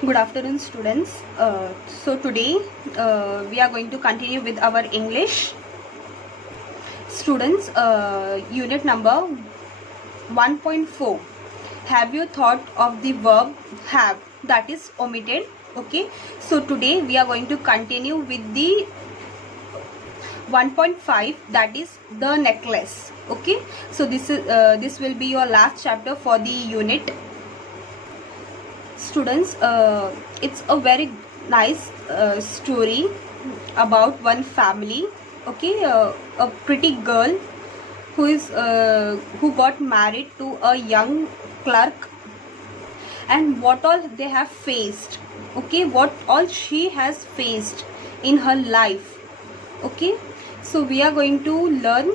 Good afternoon, students. So today we are going to continue with our English. Students, unit number 1.4. Have you thought of the verb have, that is omitted? Okay. So today we are going to continue with the 1.5, that is the necklace. Okay. So this will be your last chapter for the unit. Students, it's a very nice story about one family. Okay, a pretty girl who got married to a young clerk, and what all they have faced. Okay, what all she has faced in her life. Okay, so we are going to learn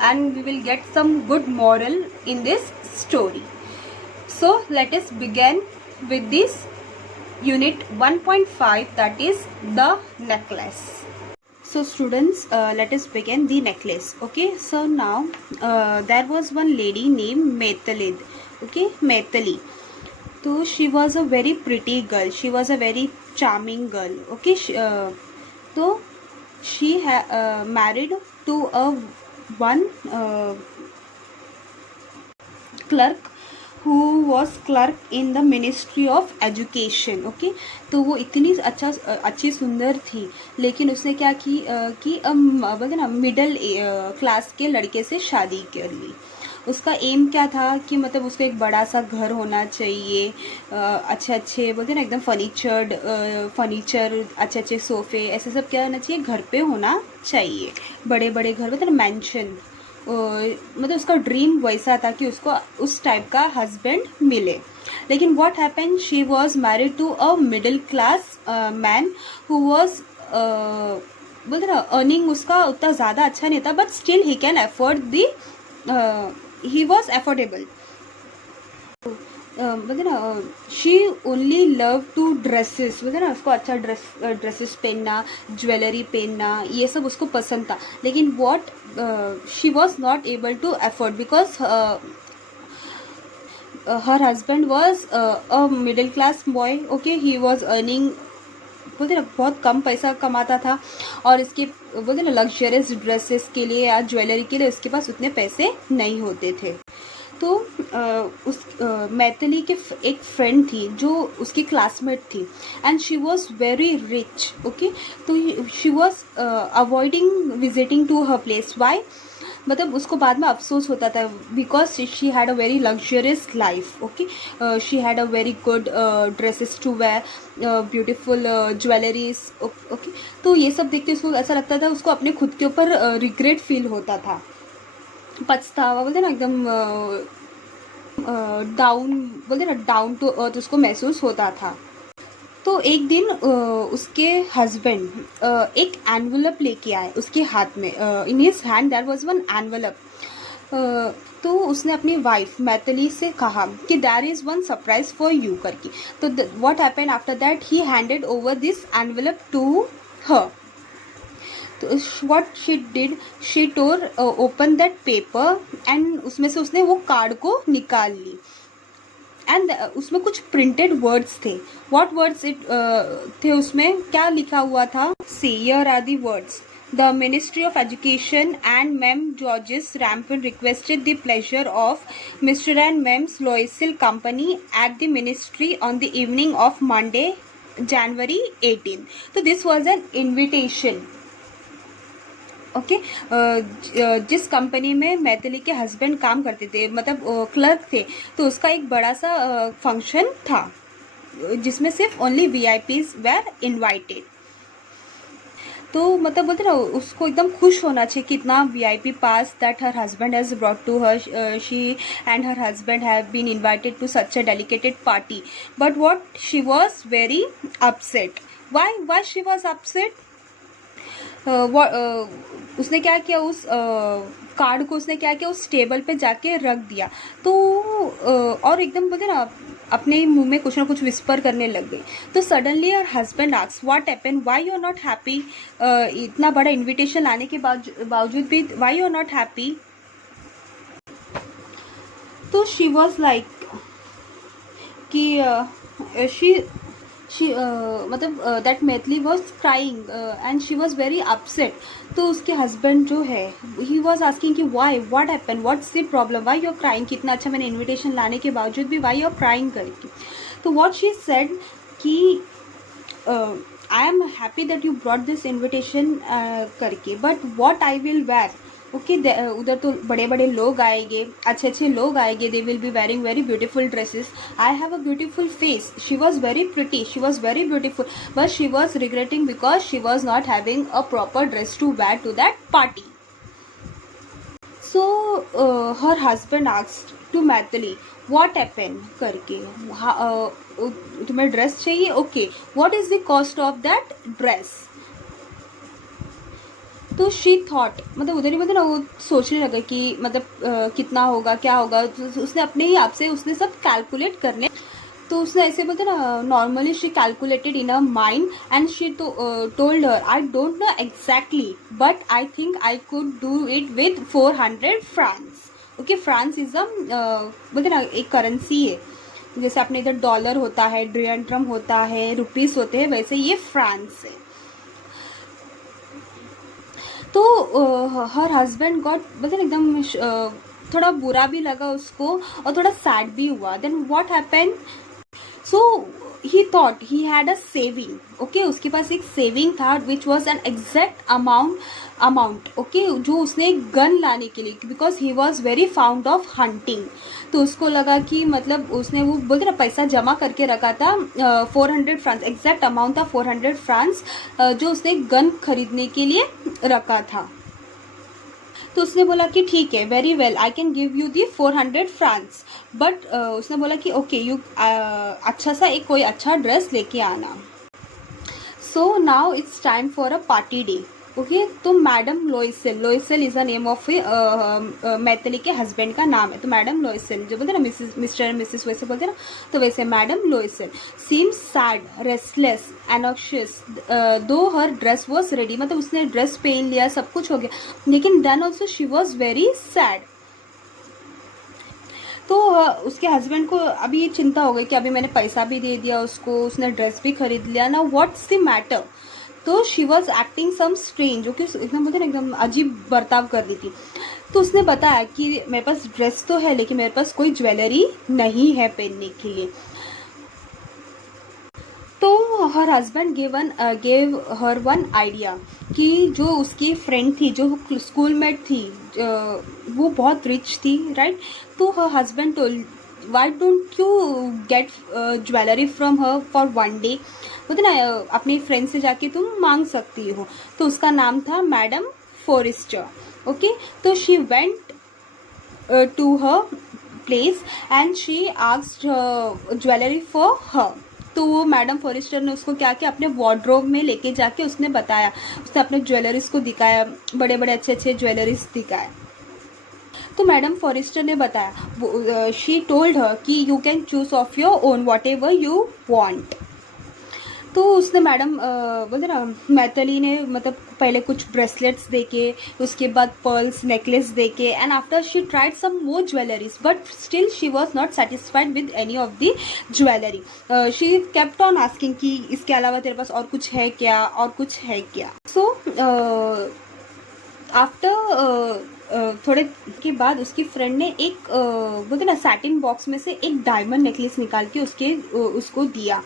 and we will get some good moral in this story. So let us begin with this unit 1.5, that is the necklace. So students, let us begin the necklace. Okay, so now there was one lady named Maithili. Okay, Maithili. So she was a very pretty girl. She was a very charming girl. Okay, so she married to a one clerk who was clerk in the Ministry of Education. Okay, तो वो इतनी अच्छी सुंदर थी, लेकिन उसने क्या की कि बोलते ना मिडिल क्लास के लड़के से शादी कर ली. उसका एम क्या था कि मतलब उसको एक बड़ा सा घर होना चाहिए, अच्छे अच्छे बोलते ना एकदम फर्नीचर अच्छे अच्छे सोफे ऐसे सब क्या होना चाहिए, घर पे होना चाहिए, बड़े बड़े घर बोलते ना मैंशन. मतलब उसका ड्रीम वैसा था कि उसको उस टाइप का हस्बैंड मिले. लेकिन what happened, she was married to a middle class man who was बोलते ना अर्निंग उसका उतना ज़्यादा अच्छा नहीं था, but still he can afford the, he was affordable. बोलते ना she only love to dresses, बोलते ना उसको अच्छा ड्रेसेस पहनना, ज्वेलरी पहनना, ये सब उसको पसंद था. लेकिन what she was not able to afford because her husband was a middle class boy. Okay, he was earning बोलते ना बहुत कम पैसा कमाता था, और इसके बोलते ना लग्जरियस ड्रेसेस के लिए या ज्वेलरी के लिए उसके पास उतने पैसे नहीं होते थे. तो उस मैथिली के एक फ्रेंड थी जो उसकी क्लासमेट थी, and she was very rich. Okay, तो she was avoiding visiting to her place. Why, मतलब उसको बाद में अफसोस होता था because she had a very luxurious life. Okay, she had a very good dresses to wear, beautiful jewelleries. Okay, तो ये सब देखते उसको ऐसा लगता था, उसको अपने खुद के ऊपर रिग्रेट फील होता था, पछतावा बोलते ना एकदम डाउन बोलते ना डाउन टू अर्थ उसको महसूस होता था. तो एक दिन उसके हस्बैंड एक एनवलप लेके आए उसके हाथ में. In his hand there was one envelope. तो उसने अपनी वाइफ मैथिली से कहा कि there is one surprise for you करके. तो what happened after that, he handed over this envelope to her. तो what she did, she tore open that paper, and उसमें से उसने वो कार्ड को निकाल ली. एंड उसमें कुछ प्रिंटेड वर्ड्स थे. व्हाट वर्ड्स इट थे, उसमें क्या लिखा हुआ था, see here are the words. The Ministry of Education and Mem Georges Rampant requested the pleasure of Mr. and Mem's Loisel Company at the Ministry on the evening of Monday, January 18. So this was an invitation. Okay, जिस company में मैथिली के husband काम करते थे, मतलब clerk थे, तो उसका एक बड़ा सा फंक्शन था जिसमें सिर्फ ओनली VIPs वेर इनवाइटेड. तो मतलब बोलते ना उसको एकदम खुश होना चाहिए कि इतना VIP pass that her husband has brought to her. She and her husband have been invited to such a dedicated party. But what, she was very upset. Why she was upset? उसने क्या किया, उस card को उसने क्या किया, उस table पे जाके रख दिया. तो और एकदम बोलते ना अपने मुंह में कुछ ना कुछ विस्पर करने लग गई. तो suddenly her husband asks what happened, why you are not happy. इतना बड़ा इनविटेशन लाने के बावजूद भी why you are not happy. तो शी वॉज लाइक कि शी शी मतलब that Maithili was crying and she was very upset. तो उसके हस्बैंड जो है ही वॉज आस्किंग कि why, what happen, what's the problem, why you are crying, कितना अच्छा मैंने इन्विटेशन लाने के बावजूद भी वाई यू आर क्राइंग करके. तो वॉट शी सेड कि I am happy that you brought this invitation करके, but what I will wear. Okay, उधर तो बड़े बड़े लोग आएंगे, अच्छे अच्छे लोग आएंगे, they will be wearing very beautiful dresses. I have a beautiful face. She was very pretty, she was very beautiful, but she was regretting because she was not having a proper dress to wear to that party. So her husband asked to Maithili what happen करके, तुम्हें dress चाहिए, okay, what is the cost of that dress. तो she thought, मतलब उधर ही मतलब ना वो सोचने लगा कि मतलब कितना होगा, क्या होगा. तो उसने अपने ही आप से उसने सब कैलकुलेट करने. तो उसने ऐसे बोलते ना, normally she calculated in a mind and she told her I don't know exactly but I think I could do it with 400 France. Okay, France is a बोलते ना एक करेंसी है, जैसे अपने इधर डॉलर होता है, ड्रियंट्रम होता है, रुपीस होते हैं, वैसे ये फ्रांस है. तो हर हस्बैंड गॉट मतलब एकदम थोड़ा बुरा भी लगा उसको और थोड़ा सैड भी हुआ. Then what happened, so he thought he had a saving. Okay, उसके पास एक सेविंग था which was an exact amount. Okay, जो उसने गन लाने के लिए, because he was very found of hunting. तो उसको लगा कि मतलब उसने वो बोलते ना पैसा जमा करके रखा था 400 फ्रांस, एग्जैक्ट अमाउंट था 400 फ्रांस जो उसने गन खरीदने के लिए रखा था. तो उसने बोला कि ठीक है, very well, I can give you the 400 France, but उसने बोला कि ओके यू अच्छा सा एक कोई अच्छा ड्रेस लेके आना. So now it's time for a party day. Okay, तो madam Loisel is the name of Mathilde के हस्बैंड का नाम है. तो मैडम लोइसेल जो बोलते हैं ना, मिस्टर एंड मिसेस वैसे बोलते हैं ना, तो वैसे madam Loisel seems sad, restless, anxious though her dress was ready. मतलब उसने ड्रेस पहन लिया, सब कुछ हो गया, लेकिन then also she was very sad. तो उसके हस्बैंड को अभी ये चिंता हो गई कि अभी मैंने पैसा भी दे दिया उसको, उसने ड्रेस भी खरीद लिया ना, व्हाट्स द मैटर. तो she was acting some strange. Okay, एकदम बोलते ना एकदम अजीब बर्ताव कर रही थी. तो उसने बताया कि मेरे पास ड्रेस तो है लेकिन मेरे पास कोई ज्वेलरी नहीं है पहनने के लिए. तो her husband gave her one idea कि जो उसकी फ्रेंड थी, जो स्कूल मेट थी, वो बहुत रिच थी, राइट. तो her husband told why don't you get jewellery from her for one day. बोलते ना अपनी फ्रेंड से जाके तुम मांग सकती हो. तो उसका नाम था मैडम फॉरेस्टर. ओके, तो she went to her place and she asked jewellery for her. तो वो मैडम फॉरेस्टर ने उसको क्या किया, अपने वार्डरोब में लेके जाके उसने बताया, उसने अपने ज्वेलरीज को दिखाया, बड़े बड़े अच्छे अच्छे ज्वेलरीज दिखाए. तो मैडम फॉरेस्टर ने बताया, शी टोल्ड हर कि you can choose of your own what ever you want. तो उसने मैडम बोलते ना मैथिली ने मतलब पहले कुछ ब्रेसलेट्स देके, उसके बाद पर्ल्स नेकलेस देके, and after she tried some more jewelleries but still she was not satisfied with any of the jewellery. She kept on asking कि इसके अलावा तेरे पास और कुछ है क्या, और कुछ है क्या. सो आफ्टर थोड़े के बाद उसकी फ्रेंड ने एक बोलते ना सैटिन बॉक्स में से एक डायमंड नेकलेस निकाल के उसको दिया.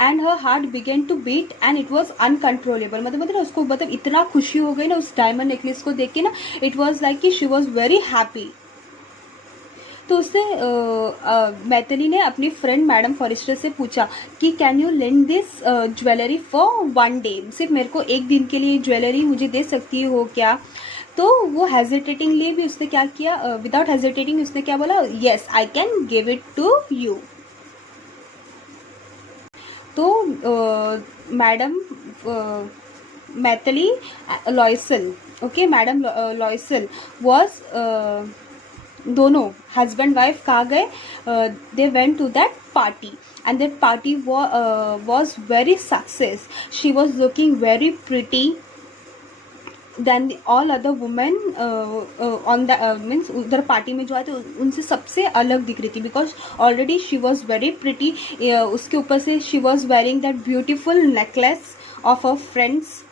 And her heart began to beat and it was uncontrollable. मतलब ना उसको मतलब इतना खुशी हो गई ना उस डायमंड नेकलेस को देख के ना, इट वाज लाइक कि शी वाज वेरी हैप्पी. तो उससे मैथिली ने अपनी फ्रेंड मैडम फॉरेस्टर से पूछा कि can you lend this jewellery for one day, सिर्फ मेरे को एक दिन के लिए ज्वेलरी मुझे दे सकती हो क्या. तो वो हेजिटेटिंगली भी उसने क्या किया, विदाउट हेजिटेटिंग उसने क्या बोला, yes I can give it to you. तो madam Mathilde Loisel, okay, madam Loisel was दोनों हस्बैंड वाइफ कहाँ गए, they went to that party and that party was very success. She was looking very pretty then all other women on the means उधर party में जो है तो उनसे सबसे अलग दिख रही थी, because already she was very pretty. उसके ऊपर से she was wearing that beautiful necklace of a friends,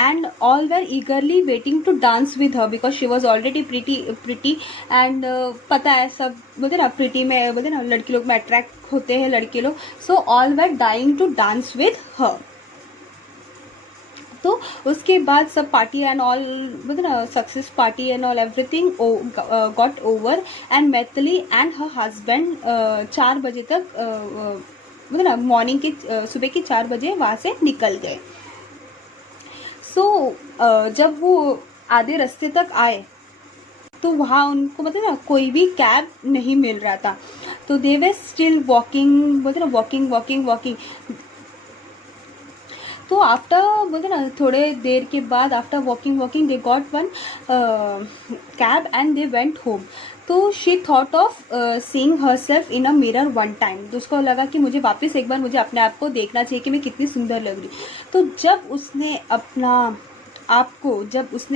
and all were eagerly waiting to dance with her because she was already pretty and पता है सब बोलते ना प्रिटी में बोलते ना लड़की लोग में अट्रैक्ट होते हैं लड़के लोग. So all were dying to dance with her. तो उसके बाद सब पार्टी एंड ऑल बोलते ना success party and all everything got over and Maithili and her husband 4 बजे तक बोलते ना मॉर्निंग के सुबह के 4 बजे वहाँ से निकल गए. सो जब वो आधे रास्ते तक आए तो वहाँ उनको मतलब ना कोई भी कैब नहीं मिल रहा था. तो दे वे स्टिल वॉकिंग बोलते ना वॉकिंग. तो आफ्टर बोलते ना थोड़े देर के बाद after walking they got one cab and they went home. तो she thought of seeing herself in a mirror one time. तो उसको लगा कि मुझे वापस एक बार मुझे अपने आप को देखना चाहिए कि मैं कितनी सुंदर लग रही. तो जब उसने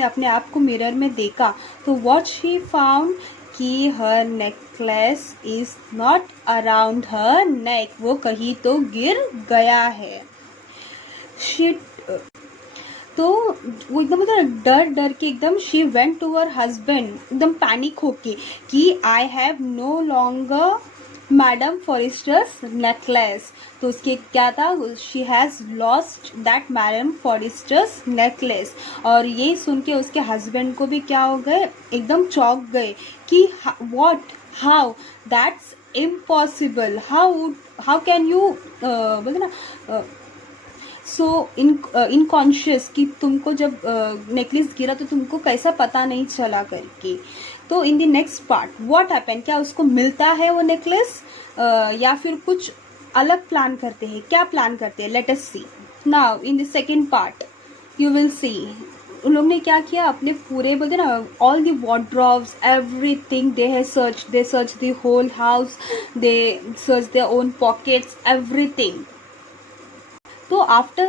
अपने आप को मिरर में देखा तो व्हाट शी फाउंड कि हर नेकलेस इज नॉट अराउंड हर नेक. वो कहीं तो गिर गया है. शी तो वो एकदम मतलब डर के एकदम she went to her husband एकदम पैनिक होके कि I have no longer madam Forester's necklace. तो उसके क्या था, she has lost that madam Forester's necklace. और ये सुन के उसके हस्बैंड को भी क्या हो गए, एकदम चौंक गए कि what, how, that's impossible, how can you बोलते ना सो इनकॉन्शियस कि तुमको जब नेकलेस गिरा तो तुमको कैसा पता नहीं चला करके. तो in the next part what happen, क्या उसको मिलता है वो नेकलेस या फिर कुछ अलग प्लान करते हैं, क्या प्लान करते हैं, let us see. Now in the second part you will see उन लोग ने क्या किया, अपने पूरे बोलते ना all the wardrobes everything they search the whole house, they search their own pockets everything. तो आफ्टर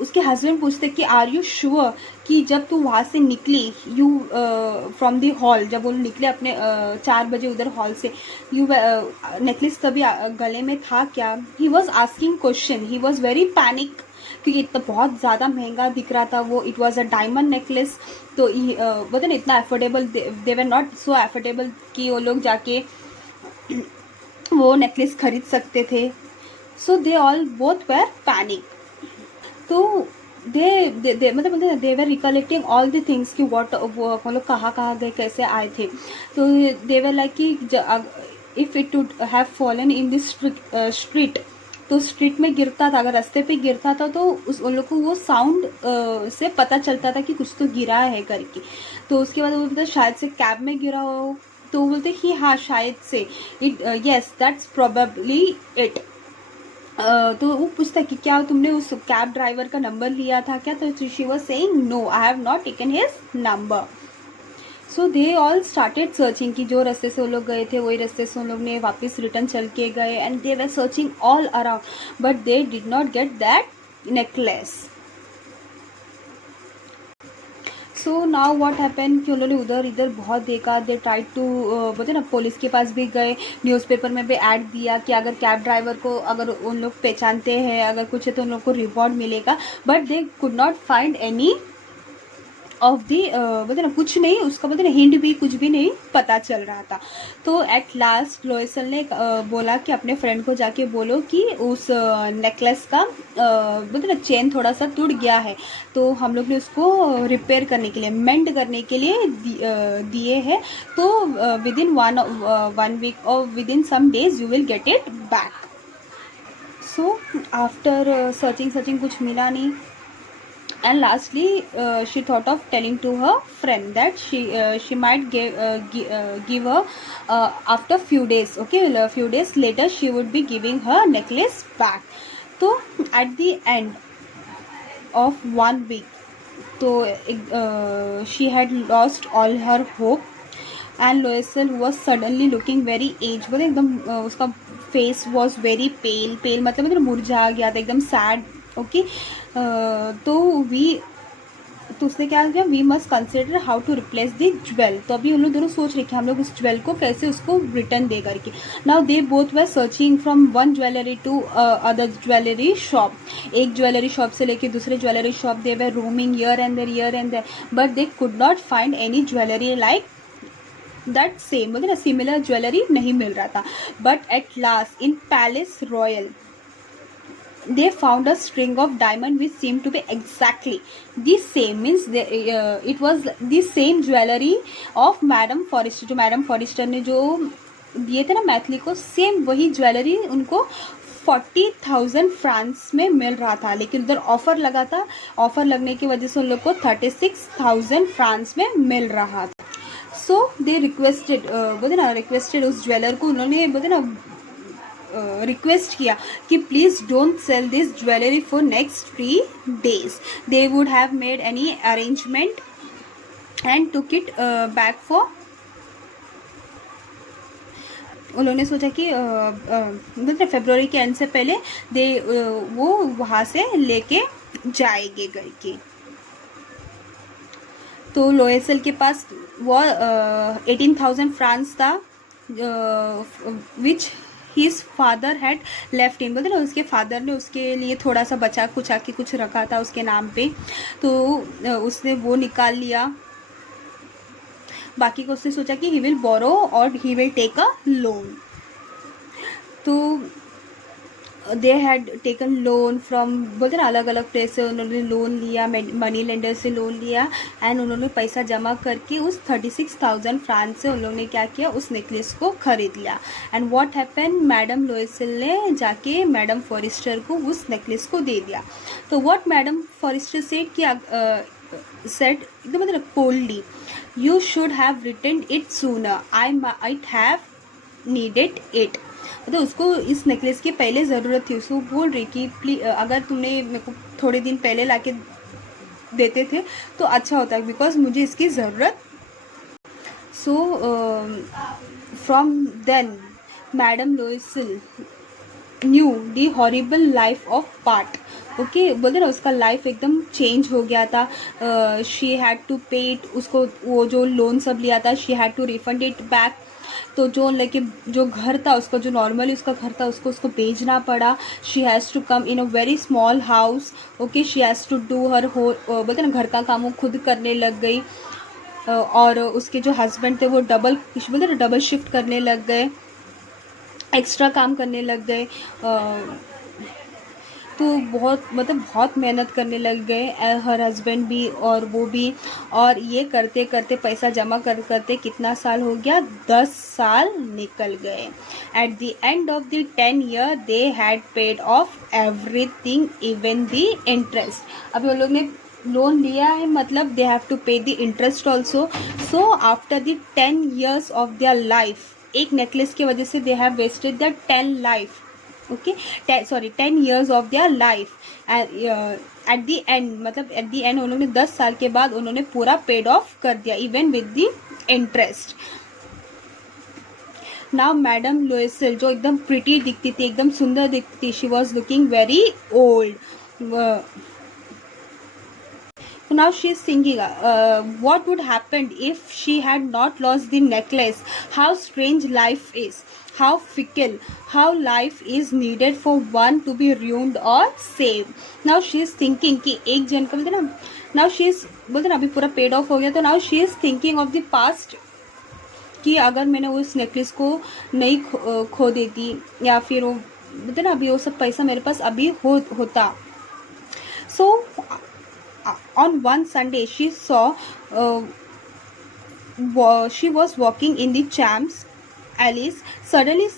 उसके हस्बैंड पूछते कि आर यू श्योर कि जब तू वहाँ से निकली यू फ्रॉम दी हॉल, जब वो निकले अपने 4 बजे उधर हॉल से, यू नेकलेस तभी गले में था क्या. He was asking question, he was very panic क्योंकि इतना बहुत ज़्यादा महंगा दिख रहा था वो. It was a diamond necklace. तो बोलते ना इतना affordable, they were not so affordable कि वो लोग जाके वो नेकलेस खरीद सकते थे. So they all both were panic. तो दे मतलब they were recollecting all the things कि व्हाट वो लोग कहाँ गए, कैसे आए थे. तो दे वर लाइक कि if it would have fallen in this street, तो स्ट्रीट में गिरता था, अगर रास्ते पे गिरता था तो उन लोग को वो साउंड से पता चलता था कि कुछ तो गिरा है करके. तो उसके बाद वो बोलते शायद से कैब में गिरा हो. तो वो बोलते कि हाँ शायद से, it yes that's probably it. तो वो पूछता कि क्या तुमने उस कैब ड्राइवर का नंबर लिया था क्या. तो she was saying no, I have not taken his number. So they all started searching कि जो रास्ते से वो लोग गए थे वही रास्ते से उन लोग ने वापस रिटर्न चल के गए. And they were searching all around but they did not get that necklace. So now what happen कि उन्होंने उधर इधर बहुत देखा. दे ट्राई टू बोलते ना पुलिस के पास भी गए, न्यूज़पेपर में भी ऐड दिया कि अगर कैब ड्राइवर को अगर उन लोग पहचानते हैं, अगर कुछ है तो उन लोग को रिवॉर्ड मिलेगा. But they could not find any of the बोलते ना कुछ नहीं, उसका बोलते ना हिंट भी कुछ भी नहीं पता चल रहा था. तो एट लास्ट लोएसल ने बोला कि अपने फ्रेंड को जाके बोलो कि उस नेकलेस का बोलते ना चेन थोड़ा सा टूट गया है, तो हम लोग ने उसको रिपेयर करने के लिए, मेंड करने के लिए दिए हैं. तो विद इन वन वीक और within some days you will get it back. So after searching कुछ मिला नहीं. And lastly she thought of telling to her friend that she might give her after few days, okay, a few days later she would be giving her necklace back. So at the end of 1 week, so she had lost all her hope and Loisel was suddenly looking very aged, बोले एकदम उसका face was very pale मतलब मुरझा गया था, एकदम sad. Okay तो we तो उसने क्या किया, we must consider how to replace the jewel. तो अभी हम लोग दोनों सोच रहे कि हम लोग उस ज्वेल को कैसे उसको रिटर्न दे करके। Now they both were searching from one jewellery to other jewellery shop. एक ज्वेलरी शॉप से लेके दूसरे jewellery shop they were roaming here and there, but they could not find any jewellery like that same, बोलते ना similar jewellery नहीं मिल रहा था। But at last in palace royal they found a string of diamond which seemed to be exactly the same, means it was the same jewelry of madam Forester. जो madam Forester ने जो दिए थे ना मैथिली को, सेम वही jewellery उनको 40,000 France में मिल रहा था। लेकिन उधर ऑफर लगा था, ऑफर लगने की वजह से उन लोग को 36,000 फ्रांस में मिल रहा था। सो दे रिक्वेस्टेड, बोलते ना रिक्वेस्टेड उस ज्वेलर को, उन्होंने बोलते ना रिक्वेस्ट किया कि please don't sell this jewellery for next 3 days। They would have made any arrangement and took it back for, उन्होंने सोचा कि मतलब फरवरी के एंड से पहले वो वहाँ से लेके जाएंगे करके। तो लोएसेल के पास वो 18,000 फ्रांस था विच his father had left in, बोलते ना उसके फादर ने उसके लिए थोड़ा सा बचा कुचा के कुछ रखा था उसके नाम पे, तो उसने वो निकाल लिया। बाकी को उसने सोचा कि ही विल बोरो और he will take a loan. तो they had taken loan from, बोलते ना अलग अलग प्लेस से उन्होंने लोन लिया, मनी लेंडर से लोन लिया एंड उन्होंने पैसा जमा करके उस 36,000 फ्रांस से उन लोगों ने क्या किया, उस नेकलेस को खरीद लिया। एंड व्हाट हैपन, मैडम लोएसेल ने जाके मैडम फॉरेस्टर को उस नेकलेस को दे दिया। तो व्हाट मैडम फॉरेस्टर सेड कि सेड एकदम मतलब coldly, you should have return it sooner, I might have needed it. मतलब उसको इस नेकलेस की पहले ज़रूरत थी, उसको बोल रही कि प्लीज अगर तुमने मेरे को थोड़े दिन पहले लाके देते थे तो अच्छा होता, बिकॉज मुझे इसकी ज़रूरत। So from then madam Loisel knew the horrible life of part. Okay, बोलते ना उसका लाइफ एकदम चेंज हो गया था। She had to pay it, उसको वो जो लोन सब लिया था she had to refund it back. तो जो लेके जो घर था उसका, जो नॉर्मली उसका घर था उसको बेचना पड़ा। She has to come in a very small house. Okay, she has to do her हो, बोलते ना घर का काम वो खुद करने लग गई। और उसके जो हस्बैंड थे वो बोलते ना डबल शिफ्ट करने लग गए, एक्स्ट्रा काम करने लग गए। तो बहुत मेहनत करने लग गए हर हस्बैंड भी और वो भी। और ये करते करते पैसा जमा करते कितना साल हो गया, 10 साल निकल गए। At the end of the 10 year they had paid off everything even the interest. अभी उन लोग ने लोन लिया है, मतलब they have to pay the interest also. So after the 10 years of their life, एक नेकलेस की वजह से they have wasted the 10 life. Okay, 10 years of their life. At the end, मतलब एट द एंड उन्होंने 10 साल के बाद उन्होंने पूरा पेड ऑफ कर दिया even with the interest. Now madam Loisel जो एकदम प्रिटी दिखती थी, एकदम सुंदर दिखती थी, she was looking very old. So now she is thinking, what would happen if she had not lost the necklace? How strange life is, how fickle, how life is needed for one to be ruined or saved. Now she is thinking कि एक जन का बोलते ना, now she is बोलते ना अभी पूरा पेड ऑफ हो गया, तो now she is thinking of the past कि अगर मैंने उस नेकलेस को नहीं खो देती या फिर वो बोलते ना अभी वो सब पैसा मेरे पास अभी होता। So on one Sunday she saw she was walking in the Champs Elysees. Suddenly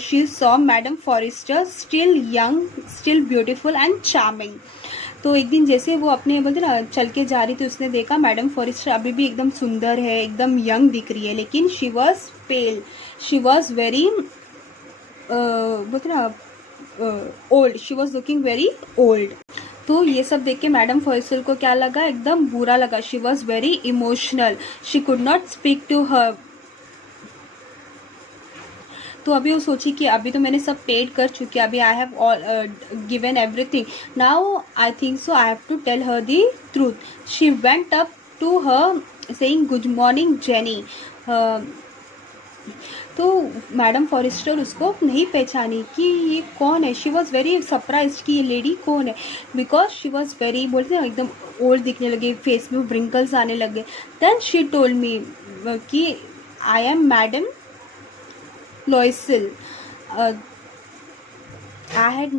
she saw Madame Forrester, still young, still beautiful and charming. तो एक दिन जैसे वो अपने बोलते ना चल के जा रही थी, उसने देखा मैडम फॉरेस्टर अभी भी एकदम सुंदर है, एकदम यंग दिख रही है, लेकिन she was pale, she was very बोलते ना old, she was looking very old. तो ये सब देख के मैडम फॉरेस्टर को क्या लगा, एकदम बुरा लगा। She was very emotional, she could not speak to her. तो अभी वो सोची कि अभी तो मैंने सब पेड कर चुकी है, अभी I have all given everything, now I think so I have to tell her the truth. She went up to her saying good morning Jenny. तो मैडम फॉरेस्टर उसको नहीं पहचानी कि ये कौन है। शी वॉज वेरी सरप्राइज कि ये लेडी कौन है, बिकॉज शी वॉज वेरी, बोलते हैं एकदम ओल्ड दिखने लगे, फेस में व्रिंकल्स आने लगे। देन शी टोल्ड मी कि I M madam Loisel. I had,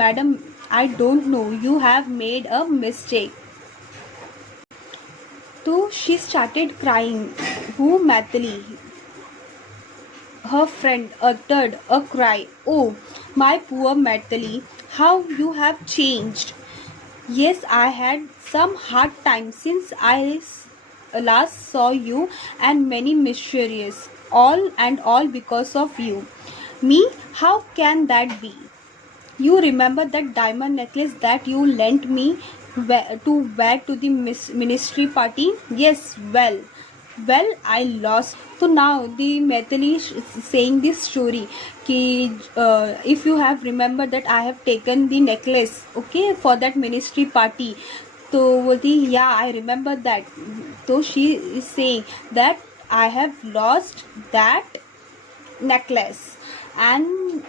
madam, I don't know. You have made a mistake. So she started crying. Who, Mathili? Her friend uttered a cry. Oh, my poor Mathili, how you have changed. Yes, I had some hard time since I last saw you, and many mysterious. All because of you. Me? How can that be? You remember that diamond necklace that you lent me to wear to the ministry party? Yes, well, I lost. So now the Maithili is saying this story कि if you have remembered that I have taken the necklace, okay, for that ministry party. तो बोलती yeah, I remember that. So she is saying that I have lost that necklace and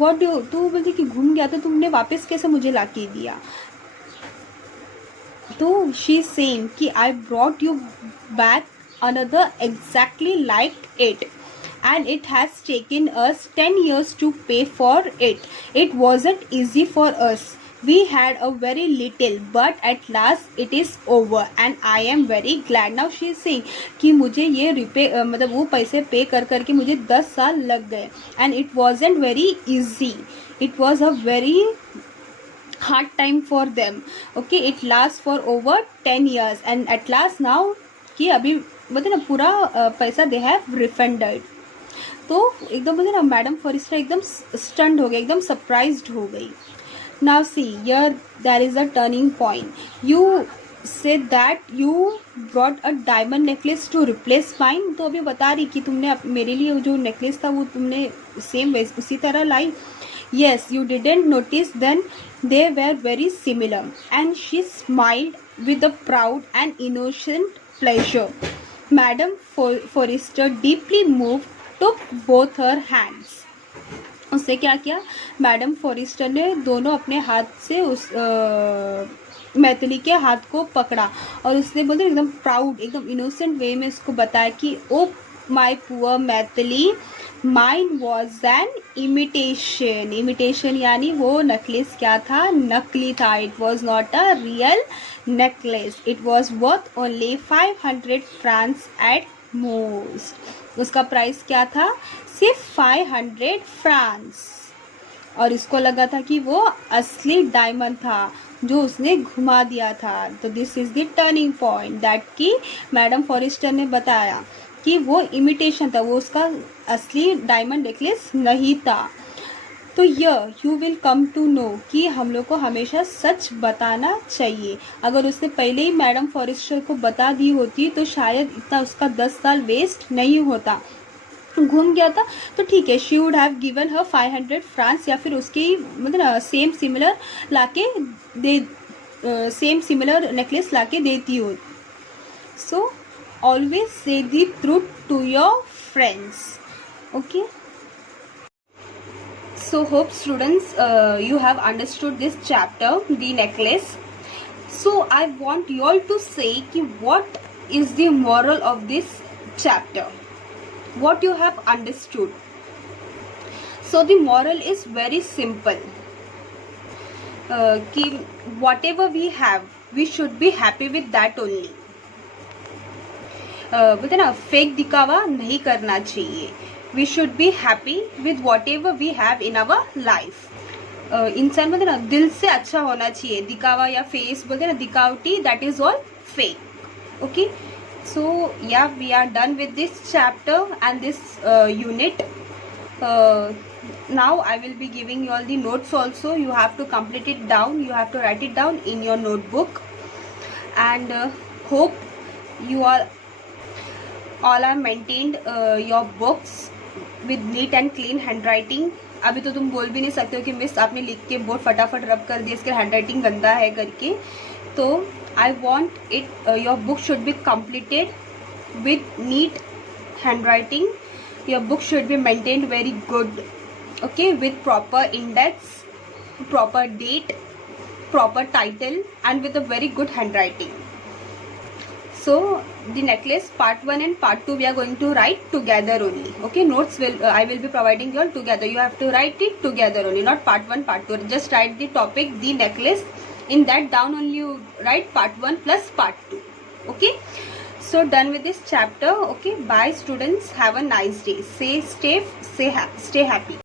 what do you, तो बोलती कि घूम गया तो तुमने वापस कैसे मुझे लाके दिया। तो she is saying कि I brought you back another exactly like it, and it has taken us 10 years to pay for it. It wasn't easy for us. We had a very little, but at last it is over, and I am very glad. Now she is saying कि मुझे ये मतलब वो पैसे पे कर करके मुझे 10 साल लग गए, and it wasn't very easy. It was a very hard time for them. Okay, it lasts for over 10 years, and at last now कि अभी मतलब ना पूरा पैसा they have refunded. तो एकदम मतलब ना मैडम फॉरेस्टर एकदम स्टंड हो गई, एकदम सरप्राइज्ड हो गई। Now see, here there is a turning point. You said that you brought a diamond necklace to replace mine. तो अभी बता रही कि तुमने मेरे लिए जो नेकलेस था वो तुमने सेम उसी तरह लाई। Yes, you didn't notice then they were very similar. And she smiled with a proud and innocent pleasure. Madam Forrester, deeply moved, took both her hands. उससे क्या किया, मैडम फॉरेस्टर ने दोनों अपने हाथ से उस मैथिली के हाथ को पकड़ा और उसने बोलते एकदम प्राउड, एकदम इनोसेंट वे में उसको बताया कि oh my poor Maithili, mine was an imitation. Imitation यानी वो नेकलेस क्या था, नकली था। It was not a real necklace, it was worth only 500 France at most. उसका प्राइस क्या था, सिर्फ 500 फ्रांस। और इसको लगा था कि वो असली डायमंड था जो उसने घुमा दिया था। तो this is the turning point that कि मैडम फॉरेस्टर ने बताया कि वो इमिटेशन था, वो उसका असली डायमंड नेकलेस नहीं था। तो you will come to know कि हम लोग को हमेशा सच बताना चाहिए। अगर उसने पहले ही मैडम फॉरेस्टर को बता दी होती तो शायद इतना उसका 10 साल वेस्ट नहीं होता। घूम गया था तो ठीक है, she would have given her 500 France, या फिर उसकी मतलब सेम सिमिलर लाके दे, सेम सिमिलर नेकलेस लाके देती हो। So always say the truth to your friends. Okay, so hope students you have understood this chapter, the necklace. So I want you all to say ki what is the moral of this chapter, what you have understood. So the moral is very simple, ki whatever we have we should be happy with that only. बोलते ना fake दिखावा नहीं करना चाहिए। We should be happy with whatever we have in our life. इंसान बोलते ना दिल से अच्छा होना चाहिए, दिखावा या फेस बोलते ना दिखावटी, that is all fake. Okay, so yeah, we are done with this chapter and this unit. Now I will be giving you all the notes also. You have to complete it down, you have to write it down in your notebook, and hope you are all are maintained your books with neat and clean handwriting. अभी तो तुम बोल भी नहीं सकते हो कि miss आपने लिख के बोर्ड फटाफट रब कर दिया, इसके हैंडराइटिंग गंदा है करके. तो I want it your book should be completed with neat handwriting. Your book should be maintained very good, okay, with proper index, proper date, proper title, and with a very good handwriting. So the necklace part 1 and part 2 we are going to write together only, okay. Notes will I will be providing you all together. You have to write it together only, not part 1 part 2. Just write the topic, the necklace, in that down only you write part 1 plus part 2, okay. So done with this chapter, okay. Bye students, have a nice day. Stay safe, stay happy.